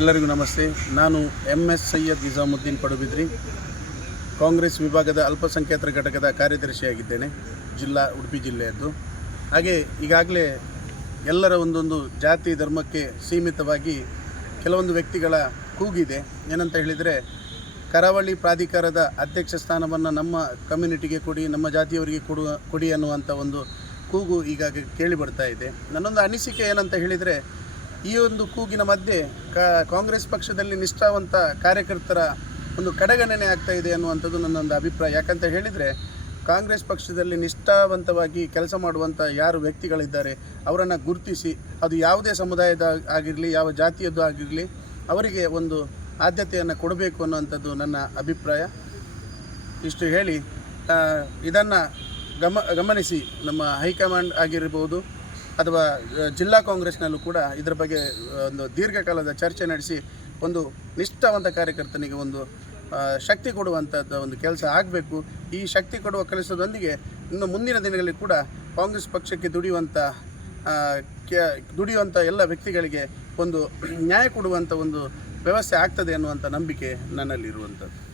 ಎಲ್ಲರಿಗೂ ನಮಸ್ತೆ. ನಾನು M S Syed Nizamuddin Padubidri. Congress ವಿಭಾಗದ ಅಲ್ಪಸಂಖ್ಯಾತರ ಘಟಕದ ಕಾರ್ಯದರ್ಶಿಯಾಗಿದ್ದೇನೆ. ಜಿಲ್ಲಾ, ಉಡುಪಿ ಜಿಲ್ಲೆಯದ್ದು. ಹಾಗೆ ಈಗಾಗಲೇ ಎಲ್ಲರ ಒಂದೊಂದು ಜಾತಿ, ಧರ್ಮಕ್ಕೆ ಸೀಮಿತವಾಗಿ ಕೆಲವೊಂದು ವ್ಯಕ್ತಿಗಳ ಕೂಗಿದೆ. ಏನಂತ ಹೇಳಿದರೆ, ಕರಾವಳಿ ಪ್ರಾಧಿಕಾರದ ಅಧ್ಯಕ್ಷ ಸ್ಥಾನವನ್ನು ನಮ್ಮ ಕಮ್ಯುನಿಟಿಗೆ ಕೊಡಿ, ನಮ್ಮ ಜಾತಿಯವರಿಗೆ ಕೊಡುವ ಕೊಡಿ ಅನ್ನುವಂಥ ಒಂದು ಕೂಗು ಈಗಾಗ ಕೇಳಿ ಬರ್ತಾ ಇದೆ. ನನ್ನೊಂದು ಅನಿಸಿಕೆ ಏನಂತ ಹೇಳಿದರೆ ಈ ಒಂದು ಕೂಗಿನ ಮಧ್ಯೆ ಕಾಂಗ್ರೆಸ್ ಪಕ್ಷದಲ್ಲಿ ನಿಷ್ಠಾವಂತ ಕಾರ್ಯಕರ್ತರ ಒಂದು ಕಡೆಗಣನೆ ಆಗ್ತಾ ಇದೆ ಅನ್ನುವಂಥದ್ದು ನನ್ನೊಂದು ಅಭಿಪ್ರಾಯ. ಯಾಕಂತ ಹೇಳಿದರೆ, ಕಾಂಗ್ರೆಸ್ ಪಕ್ಷದಲ್ಲಿ ನಿಷ್ಠಾವಂತವಾಗಿ ಕೆಲಸ ಮಾಡುವಂಥ ಯಾರು ವ್ಯಕ್ತಿಗಳಿದ್ದಾರೆ, ಅವರನ್ನು ಗುರುತಿಸಿ, ಅದು ಯಾವುದೇ ಸಮುದಾಯದ ಆಗಿರಲಿ, ಯಾವ ಜಾತಿಯದ್ದು ಆಗಿರಲಿ, ಅವರಿಗೆ ಒಂದು ಆದ್ಯತೆಯನ್ನು ಕೊಡಬೇಕು ಅನ್ನುವಂಥದ್ದು ನನ್ನ ಅಭಿಪ್ರಾಯ. ಇಷ್ಟು ಹೇಳಿ ಇದನ್ನು ಗಮ, ಗಮನಿಸಿ ನಮ್ಮ ಹೈಕಮಾಂಡ್ ಆಗಿರ್ಬೋದು ಅಥವಾ ಜಿಲ್ಲಾ ಕಾಂಗ್ರೆಸ್ನಲ್ಲೂ ಕೂಡ ಇದರ ಬಗ್ಗೆ ಒಂದು ದೀರ್ಘಕಾಲದ ಚರ್ಚೆ ನಡೆಸಿ ಒಂದು ನಿಷ್ಠಾವಂತ ಕಾರ್ಯಕರ್ತನಿಗೆ ಒಂದು ಶಕ್ತಿ ಕೊಡುವಂಥದ್ದು ಒಂದು ಕೆಲಸ ಆಗಬೇಕು. ಈ ಶಕ್ತಿ ಕೊಡುವ ಕೆಲಸದೊಂದಿಗೆ ಇನ್ನು ಮುಂದಿನ ದಿನಗಳಲ್ಲಿ ಕೂಡ ಕಾಂಗ್ರೆಸ್ ಪಕ್ಷಕ್ಕೆ ದುಡಿಯುವಂಥ ದುಡಿಯುವಂಥ ಎಲ್ಲ ವ್ಯಕ್ತಿಗಳಿಗೆ ಒಂದು ನ್ಯಾಯ ಕೊಡುವಂಥ ಒಂದು ವ್ಯವಸ್ಥೆ ಆಗ್ತದೆ ಅನ್ನುವಂಥ ನಂಬಿಕೆ ನನ್ನಲ್ಲಿರುವಂಥದ್ದು.